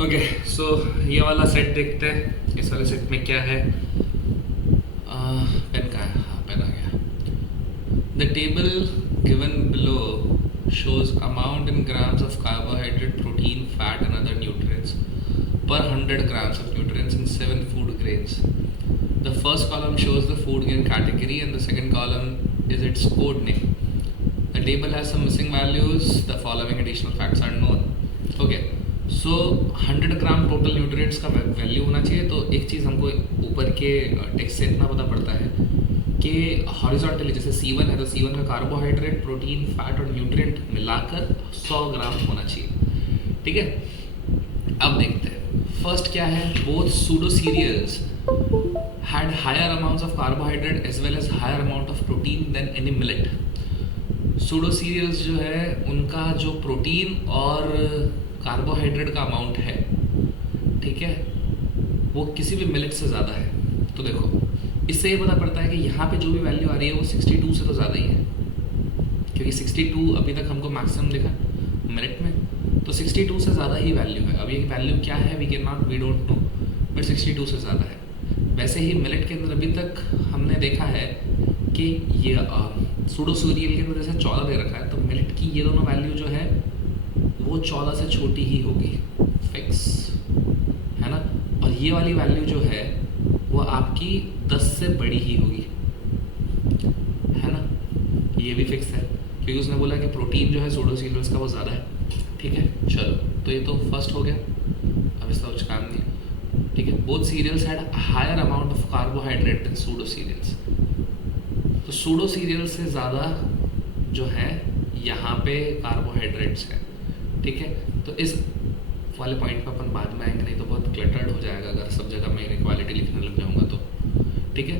Okay so ये वाला set देखते हैं। इस वाले सेट में क्या है? पेन कहाँ है? हाँ, पेन आ गया। The table given below shows amount in grams of carbohydrate, protein, fat and other nutrients per 100 grams of nutrients in 7 food grains. The first column shows the food grain category and the second column is its code name. The table has some missing values. The following additional facts are known. Okay. So 100 gram total nutrients का value होना चाहिए। तो एक चीज़ हमको ऊपर के text से इतना पता पड़ता है कि हॉरिजॉन्टली जैसे C1 है तो C1 का कार्बोहाइड्रेट, प्रोटीन, फैट और न्यूट्रिएंट मिलाकर 100 ग्राम होना चाहिए। ठीक है, अब देखते हैं फर्स्ट क्या है। Both pseudo cereals had higher amounts of carbohydrate as well as higher amount of protein than any millet. Pseudo cereals जो है उनका जो प्रोटीन और कार्बोहाइड्रेट का अमाउंट है, ठीक है, वो किसी भी मिलेट से ज़्यादा है। तो देखो इससे ये पता पड़ता है कि यहाँ पे जो भी वैल्यू आ रही है वो 62 से तो ज़्यादा ही है, क्योंकि 62 अभी तक हमको मैक्सिमम दिखा मिनट में, तो 62 से ज़्यादा ही वैल्यू है। अब ये वैल्यू क्या है वी डोंट नो, बट 62 से ज़्यादा है। वैसे ही मिलेट के अंदर अभी तक हमने देखा है कि ये सूडो सीरियल के अंदर जैसे 14 दे रखा है, तो मिलेट की ये दोनों वैल्यू जो है वो 14 से छोटी ही होगी, फिक्स है ना। और ये वाली वैल्यू जो है वो आपकी 10 से बड़ी ही होगी, है ना, ये भी फिक्स है क्योंकि उसने बोला कि प्रोटीन जो है सूडो सीरियल्स का वो ज़्यादा है। ठीक है, चलो तो ये तो फर्स्ट हो गया, अब इसका कुछ काम नहीं है। ठीक है, both cereals had higher amount of carbohydrate than pseudo cereals. तो सूडो सीरियल्स से ज़्यादा जो है यहाँ पे कार्बोहाइड्रेट्स है। ठीक है, तो इस वाले पॉइंट पे अपन बाद में आएंगे, नहीं तो बहुत क्लटर्ड हो जाएगा अगर सब जगह मैं इनइक्वालिटी लिखने लग जाऊंगा तो। ठीक है,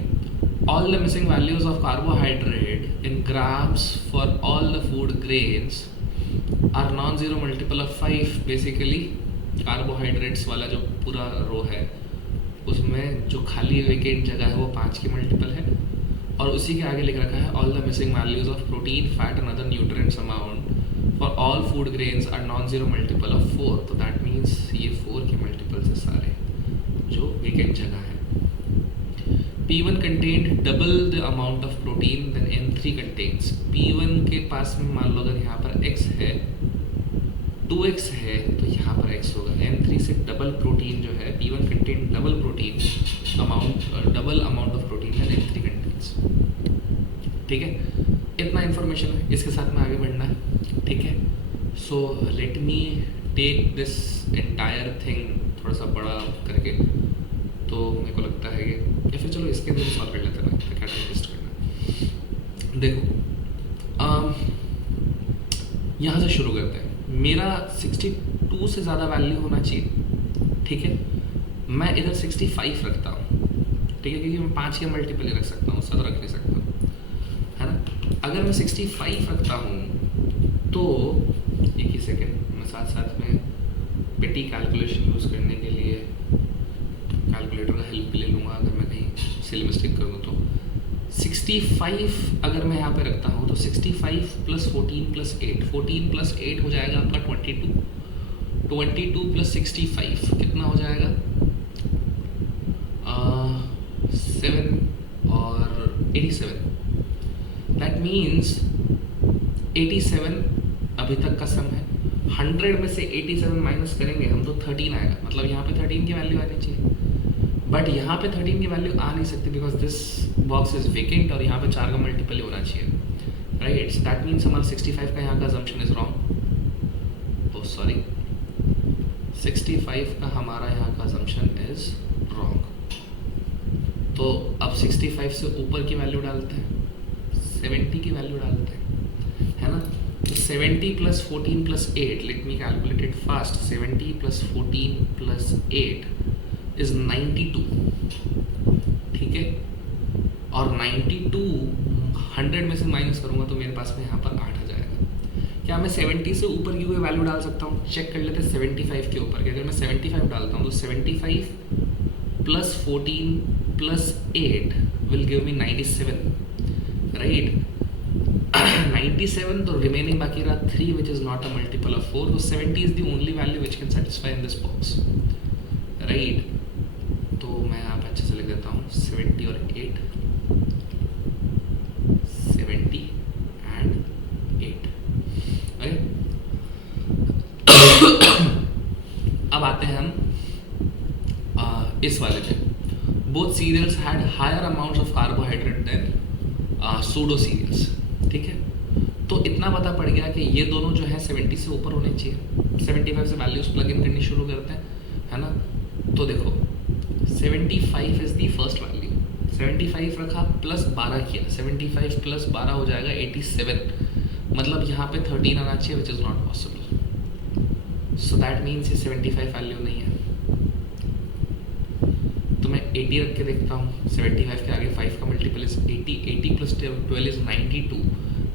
all the missing values of carbohydrate in grams for all the food grains are non zero multiple of 5। Basically carbohydrates वाला जो पूरा रो है उसमें जो खाली वेकेंट जगह है वो 5 की मल्टीपल है, और उसी के आगे लिख रखा है all the missing values of protein, fat and other nutrients amount for all food grains are non zero multiple of 4। तो दैट मीन्स ये 4 के मल्टीपल से सारे जो वेकेंट जगह है। P1 contained double the amount of protein than M3 contains। P1 के पास में मान लो अगर यहाँ पर X है, 2X है, तो यहाँ पर X होगा। M3 से डबल प्रोटीन जो है, P1 contained double protein amount, double amount of protein than M3 contains। ठीक है, इतना इन्फॉर्मेशन है, इसके साथ में आगे बढ़ना है। ठीक है, so let me take this entire thing थोड़ा सा बड़ा करके, तो मेरे को लगता है कि या फिर चलो इसके अंदर सॉल्व कर लेते हैं, क्या टाइम वेस्ट करना। देखो यहाँ से शुरू करते हैं। मेरा 62 से ज़्यादा वैल्यू होना चाहिए। ठीक है, मैं इधर 65 रखता हूँ। ठीक है, क्योंकि मैं 5 के मल्टीपल ही रख सकता हूँ, 7 रख नहीं सकता, है ना। अगर मैं 65 रखता हूँ तो एक ही सेकेंड मैं साथ साथ में पेटी कैलकुलेशन यूज़ करने के लिए कैलकुलेटर का हेल्प ले लूँगा अगर मैं कहीं सिली मिस्टेक करूँ तो। 65 अगर मैं यहाँ पे रखता हूँ तो 65 प्लस 14 प्लस 8, 14 प्लस 8 हो जाएगा आपका 22, 22 प्लस 65 कितना हो जाएगा 7 और 87। दैट मीन्स 87 अभी तक का सम है। 100 में से 87 माइनस करेंगे हम तो 13 आएगा, मतलब यहाँ पे 13 की वैल्यू आनी चाहिए, बट यहाँ पे 13 की वैल्यू आ नहीं सकती because this box is vacant और यहाँ पे 4 का मल्टीपल ही होना चाहिए, राइट। दैट मीन्स हमारा 65 का यहाँ का assumption is wrong. Oh sorry, 65 का हमारा यहाँ का अजम्पशन इज रॉन्ग। तो अब 65 से ऊपर की वैल्यू डालते हैं, 70 की वैल्यू डालते हैं, है ना। 70 plus 14 plus 8, let me calculate it fast. 70 plus 14 plus 8 is 92। ठीक है, और 92 100 में से माइनस करूँगा तो मेरे पास में यहाँ पर 8 आ जाएगा। क्या मैं 70 से ऊपर की कोई वैल्यू डाल सकता हूँ? चेक कर लेते हैं 75 के ऊपर। अगर मैं 75 डालता हूँ तो 75 plus 14 plus 8 will give me 97, right. 97, तो रिमेनिंग बाकी रहा 3 which is not a multiple of 4, तो 70 is the only value which can satisfy in this box, right. तो मैं यहाँ पे अच्छे से लिख देता हूँ 70 और 8, 70 एंड 8, राइट। अब आते हैं हम इस वाले पे, both cereals had higher amounts of carbohydrate than pseudo cereals, ठीक है। तो इतना पता पड़ गया कि ये दोनों जो है 70 से ऊपर होने चाहिए, 75 से वैल्यूज प्लग इन करनी शुरू करते हैं, है ना। तो देखो 75 इज दी फर्स्ट वैल्यू, 75 रखा प्लस 12 किया, 75 प्लस 12 हो जाएगा 87, मतलब यहाँ पे 13 आना चाहिए which is not possible, so that means ये 75 वैल्यू नहीं है। तो मैं 80 रख के देखता हूँ, 75 के आगे 5 का मल्टीपल इज 80, 80 प्लस 12 इज 92,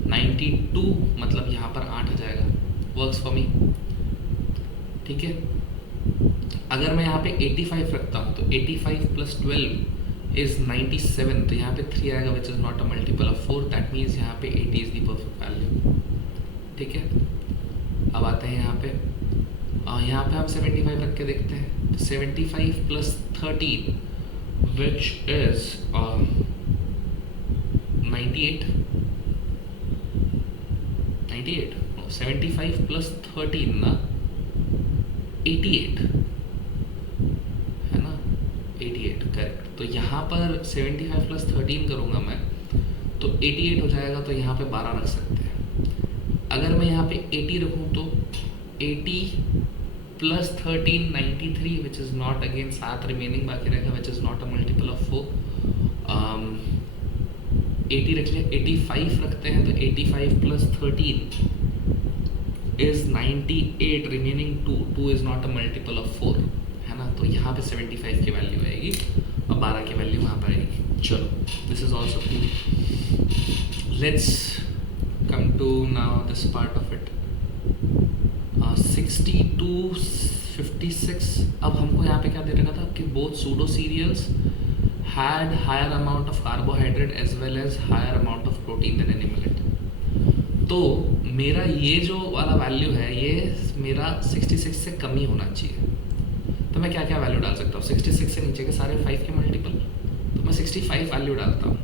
92 मतलब यहाँ पर 8 आ जाएगा, वर्क्स फॉर मी, ठीक है। अगर मैं यहाँ पे 85 रखता हूँ तो 85 प्लस 12 इज 97, तो यहाँ पे 3 आएगा which is not a multiple of 4, that means यहाँ पे 80 इज़ द परफेक्ट वैल्यू, ठीक है। अब आते हैं यहाँ पे, यहाँ पे हम 75 रख के देखते हैं, तो 75 plus 13 which is 98, 98 no, 75 plus 13 ना 88 है ना, 88 करेक्ट। तो यहाँ पर 75 प्लस 13 करूँगा मैं तो 88 हो जाएगा, तो यहाँ पे 12 रख सकते हैं। अगर मैं यहाँ पे 80 रखूँ तो 80 plus 13 93 which is not, again 7 remaining बाकी रहेगा which is not a multiple of 4, 80 रख लिया, 85 रखते हैं तो 85 plus 13 is 98, remaining 2 is not a multiple of 4, है ना। तो यहाँ पे 75 की वैल्यू आएगी और 12 की वैल्यू वहाँ पर आएगी। चलो this is also cool, let's come to now this part of it. 60 to 56, अब हमको यहाँ पे क्या दे रखा था कि both pseudo cereals had higher amount of carbohydrate as well as higher amount of protein than any millet. तो मेरा ये जो वाला वैल्यू है ये मेरा 66 से कम ही होना चाहिए। तो मैं क्या क्या वैल्यू डाल सकता हूँ, 66 से नीचे के सारे 5 के मल्टीपल, तो मैं 65 वैल्यू डालता हूँ,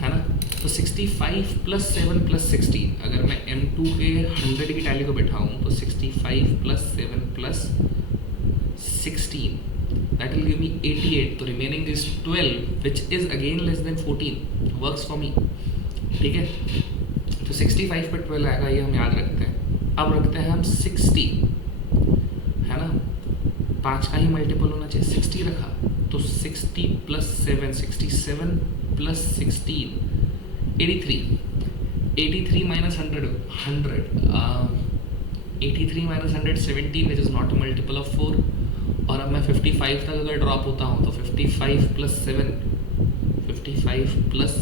है ना। तो 65 प्लस 7 प्लस 16, अगर मैं M2 के 100 की टैली को बैठाऊँ तो 65 plus 7 plus 16 that will give me 88, तो remaining is 12 which is again less than 14, works for me, ठीक है। तो 65 पे 12 आएगा, ये हम याद रखते हैं। अब रखते हैं हम 60, है ना, 5 का ही मल्टीपल होना चाहिए, 60 रखा तो 60 plus 7 67 plus 16 83 minus 100 83 minus 100 17 which is not a multiple of 4। और अब मैं 55 तक अगर ड्रॉप होता हूँ तो 55 प्लस 7 प्लस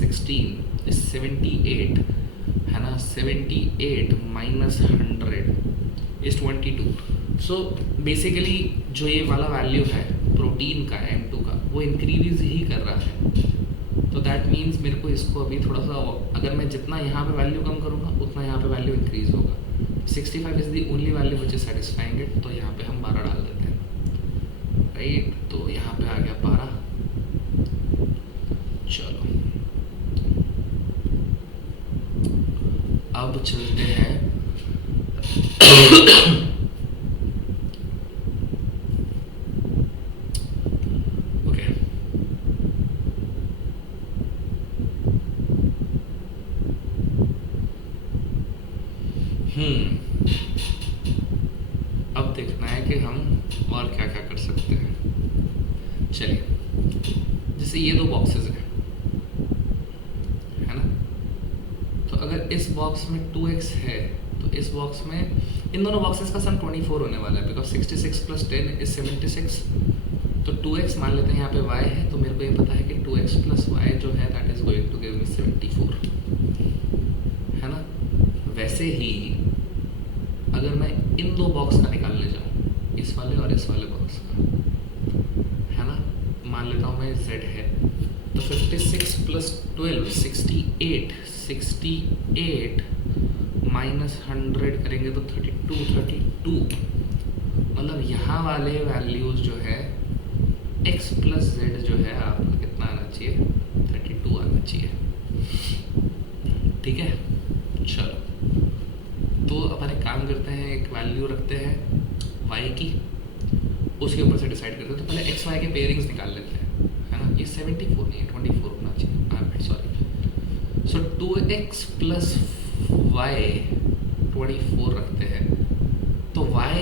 16 इज 78, है ना। 78 माइनस 100 इज 22। सो बेसिकली जो ये वाला वैल्यू है प्रोटीन का M2 का वो इंक्रीज ही कर रहा है। तो दैट मीन्स मेरे को इसको अभी थोड़ा सा, अगर मैं जितना यहाँ पे वैल्यू कम करूँगा उतना यहाँ पे वैल्यू इंक्रीज होगा। 65 is the only value which is satisfying it, तो यहाँ पे हम 12 डाल देते हैं, राइट। तो यहाँ पे आ गया 12। चलो अब चलते हैं अब देखना है कि हम और क्या क्या कर सकते हैं। चलिए, जैसे ये दो बॉक्सेस हैं, है ना। तो अगर इस बॉक्स में 2x है तो इस बॉक्स में इन दोनों बॉक्सेस का सम 24 होने वाला है, बिकॉज 66 प्लस 10 इज 76। तो 2x मान लेते हैं, यहाँ पे y है तो मेरे को ये पता है कि 2x प्लस y जो है that is going to give me 74, है ना। वैसे ही अगर मैं इन दो बॉक्स का निकालने जाऊँ, इस वाले और इस वाले बॉक्स का, है ना, मान लेता हूँ मैं z है तो 56 प्लस 12 68 68 माइनस 100 करेंगे तो 32 मतलब यहाँ वाले वैल्यूज़ जो है x प्लस जेड जो है आपका कितना आना चाहिए, 32 आना चाहिए। ठीक है, चलो तो अपन एक काम करते हैं, एक वैल्यू रखते हैं y की, उसके ऊपर से डिसाइड करते हैं। तो पहले एक्स वाई के पेयरिंग्स निकाल लेते हैं, है ना। ये 74 नहीं है, 24 होना चाहिए, सॉरी। सो 2x प्लस वाई 24 रखते हैं। तो y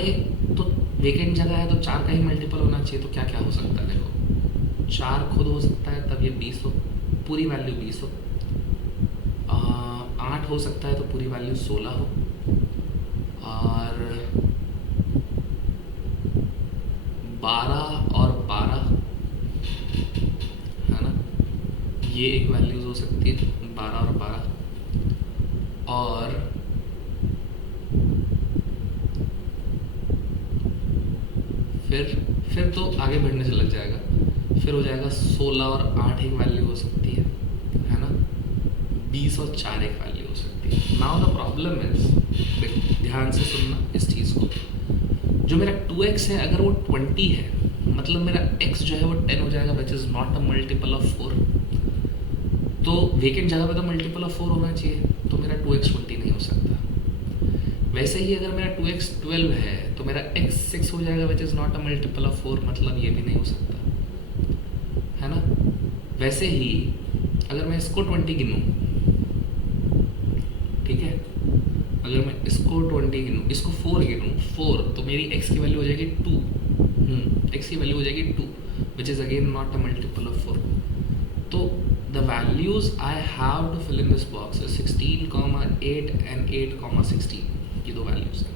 तो वेकेंट जगह है तो 4 का ही मल्टीपल होना चाहिए। तो क्या क्या हो सकता है, देखो 4 खुद हो सकता है, तब ये 20 हो, पूरी वैल्यू 20 हो। 8 हो सकता है तो पूरी वैल्यू 16 हो। और 12 और 12 है ना, ये एक वैल्यूज हो सकती है, 12 और 12। और फिर तो आगे बढ़ने से लग जाएगा। फिर हो जाएगा 16 और 8 एक वैल्यू हो सकती है ना। 20 और 4 एक वैल्यू हो सकती है। नाउ द प्रॉब्लम इज, देखो ध्यान से सुनना इस चीज़ को, जो मेरा 2x है अगर वो 20 है, मतलब मेरा x जो है वो 10 हो जाएगा, which is not a multiple of 4। तो वेकेंट जगह पे तो मल्टीपल ऑफ 4 होना चाहिए, तो मेरा 2x 20 नहीं हो सकता। वैसे ही अगर मेरा 2x 12 है तो मेरा x 6 हो जाएगा, which is not a multiple of 4, मतलब ये भी नहीं हो सकता, है ना। वैसे ही अगर मैं इसको 20 गिनूँ, ठीक है, अगर मैं इसको 20 गिनूँ, इसको 4 गिनूँ, 4, तो मेरी x की वैल्यू हो जाएगी 2। x की वैल्यू हो जाएगी 2, which is again not a multiple of 4। तो the values I have to fill in this box 16,8 and 8,16, ये दो वैल्यूज हैं,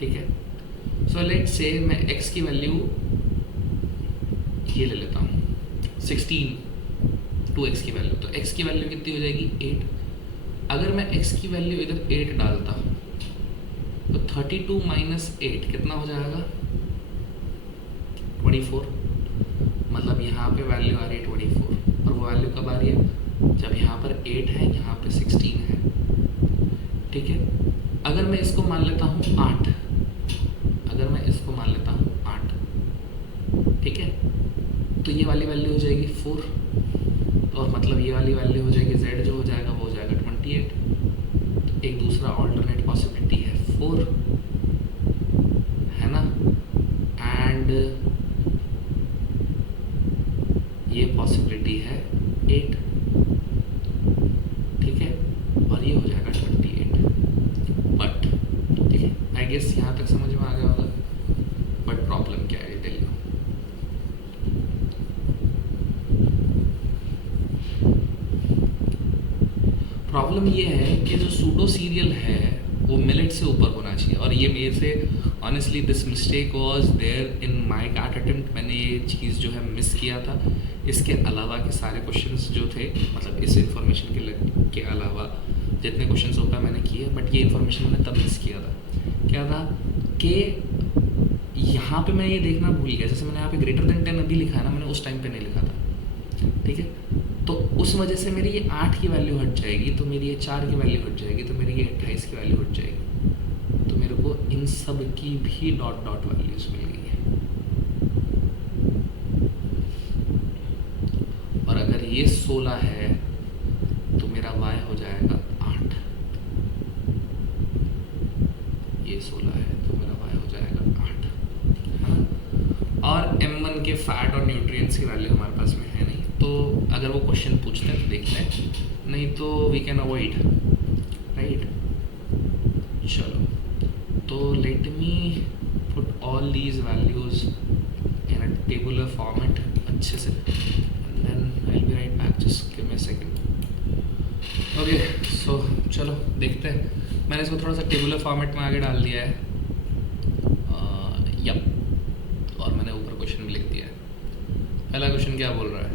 ठीक है। सो लेट से मैं x की वैल्यू ये ले लेता हूँ 16, 2x की वैल्यू, तो x की वैल्यू कितनी हो जाएगी 8। अगर मैं x की वैल्यू इधर 8 डालता हूँ तो 32 माइनस 8 कितना हो जाएगा 24, मतलब यहाँ पे वैल्यू आ रही है 24। और वो वैल्यू कब आ रही है, जब यहाँ पर 8 है, यहाँ पे 16 है, ठीक है। अगर मैं इसको मान लेता हूँ 8, अगर मैं इसको मान लेता हूँ 8, ठीक है, तो ये वाली वैल्यू हो जाएगी 4, और मतलब ये वाली वैल्यू हो जाएगी z जो हो जाएगा वो हो जाएगा 28। तो एक दूसरा ऑल्टरनेट पॉसिबिलिटी है 4, है ना, एंड ये पॉसिबिलिटी है 8, ठीक है, और ये हो जाएगा 28। बट ठीक है, आई गेस यहाँ तक समझ में आ गया होगा। बट प्रॉब्लम क्या है, टेल यू। प्रॉब्लम ये है कि जो सूडो सीरियल है वो मिलेट से ऊपर होना चाहिए, और ये मेरे से honestly this mistake was there in my CAT attempt. मैंने ये चीज़ जो है मिस किया था। इसके अलावा के सारे क्वेश्चंस जो थे, मतलब इस इन्फॉर्मेशन के अलावा जितने क्वेश्चंस हो पाए मैंने किए, बट ये इन्फॉर्मेशन मैंने तब मिस किया था। क्या था कि यहाँ पे मैं ये देखना भूल गया, जैसे मैंने यहाँ पे ग्रेटर देन 10 अभी लिखा है ना, मैंने उस टाइम पे नहीं लिखा था, ठीक है। तो उस वजह से मेरी ये 8 की वैल्यू हट जाएगी, तो मेरी ये 4 की वैल्यू हट जाएगी, तो मेरी ये 28 की वैल्यू हट जाएगी। तो मेरे को इन सब की भी डॉट डॉट वैल्यूज मिल गई है। और अगर ये 16 है तो मेरा y हो जाएगा 8, ये 16 है तो मेरा y हो जाएगा 8, हाँ। और m1 के फैट और न्यूट्रिएंट्स की वैल्यू हमारे पास में है नहीं, तो अगर वो क्वेश्चन पूछते हैं तो देखते हैं, नहीं तो वी कैन अवॉइड, राइट। चलो, तो let me put all these values in a tabular format अच्छे से, and then I will be right back, just give me a second. Okay, so चलो देखते हैं। मैंने इसको थोड़ा सा टेबुलर फॉर्मेट में आगे डाल दिया है, यप, और मैंने ऊपर क्वेश्चन भी लिख दिया है। पहला क्वेश्चन क्या बोल रहा है,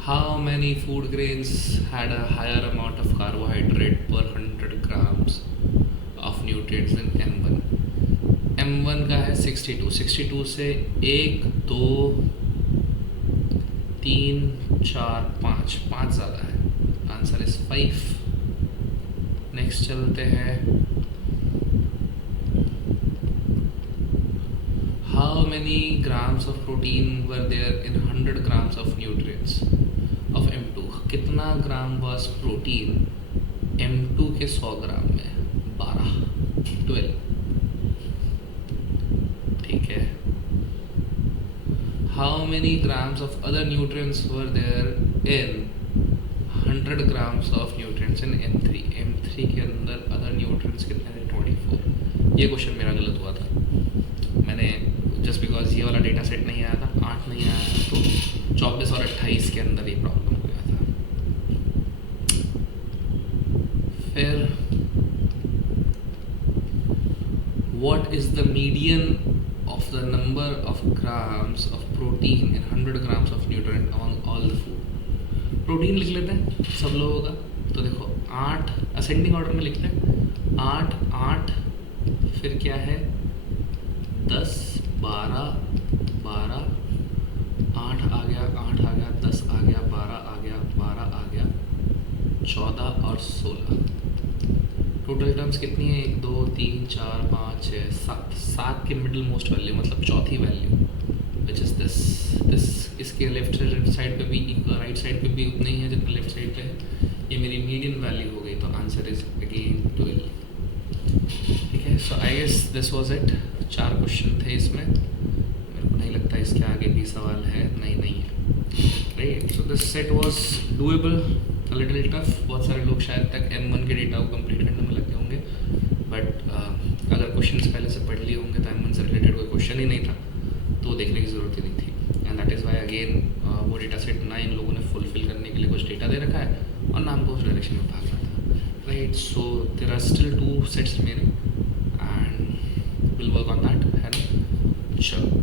how many food grains had a higher amount of carbohydrate per 100 grams of nutrients in M1। M1 का है 62, 62 से 1 2 3 4 5 ज़्यादा है, आंसर इज 5. नेक्स्ट चलते हैं. How many grams of protein were there in 100 grams of nutrients of M2? कितना ग्राम was protein M2 के 100 ग्राम में? 12. ठीक है. How many grams of other nutrients were there in 100 grams of nutrients in M3? M3 के अंदर other nutrients कितने थे? 24. ये क्वेश्चन मेरा गलत हुआ था. मैंने जस्ट बिकॉज ये वाला डेटा सेट नहीं आया था, 8 नहीं आया था, तो 24 और 28 के अंदर ये प्रॉब्लम हो गया था. फिर what is the median of the number of grams of protein in 100 grams of nutrient among all the food? Protein लिख लेते हैं सब लोगों का. तो देखो 8 असेंडिंग ऑर्डर में लिखते हैं. 8 8 फिर क्या है 10 12 12 8 आ गया 8 आ गया 10 आ गया 12 आ गया 12 आ गया 14 और 16. टोटल टर्म्स कितनी है? 1 2 3 4 5 6 7. 7 के मिडिल मोस्ट वैल्यू मतलब चौथी वैल्यू विच इज़ दिस. इसके लेफ्ट साइड पे भी राइट साइड पे भी उतने ही है जितना लेफ्ट साइड पे है. ये मेरी मीडियन वैल्यू हो गई. तो आंसर इज अगेन 12. ठीक है. So I guess this was it. 4 question थे इसमें. मेरे को नहीं लगता इसके आगे भी सवाल है. नहीं है. Right. So this set was doable, a little tough. बहुत सारे लोग शायद तक M1 के डेटा को कंप्लीट करने में लगे होंगे, बट अगर क्वेश्चंस पहले से पढ़ लिए होंगे तो M1 से रिलेटेड कोई क्वेश्चन ही नहीं था तो देखने की ज़रूरत ही नहीं थी. And that is why again वो डेटा सेट ना इन लोगों ने फुलफिल करने के लिए कुछ डेटा दे रखा है और नाम को उस डायरेक्शन में भागना था. Right. So there are still 2 sets remaining and will work on that. है ना. चलो.